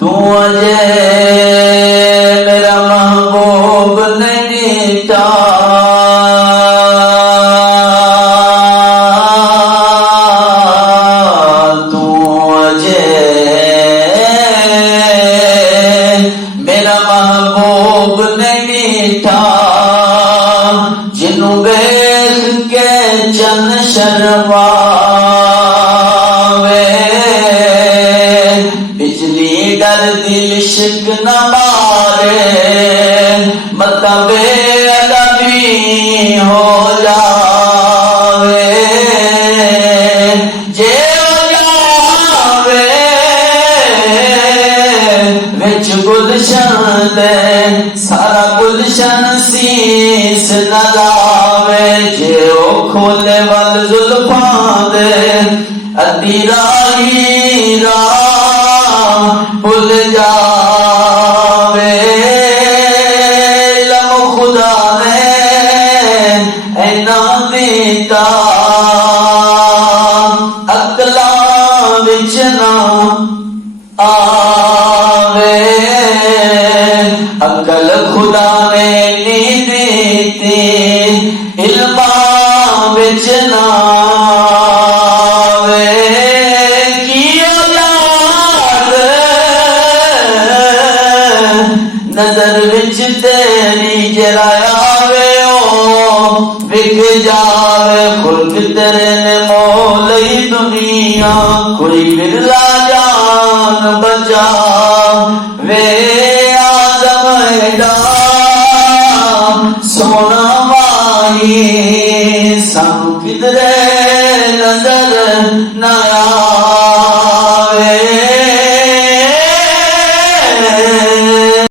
तू अजे मेरा महबूब नहीं था, तू अजे मेरा महबूब नहीं था, जिन्हों वेख के चन शर्मावे, बिजली डर दिल शिक न मारे, मत बेअदबी हो जावे, जे हो जावे विच गुलशन दे सारा गुलशन सीस न लावे, जे ओ खोले वल जुल्फां दे अद्धी राही राह भुल जावे, लम खुदा ने ऐना दीता अकला विच ना आवे, अकल खुदा ने नी दीती इल्मा विच ना आवे, किया याद नजर विच तेरी जरा आवे, ओ विक जावे खुल्क तेरे ने मोल दुनिया, कोई बिरला जान बचा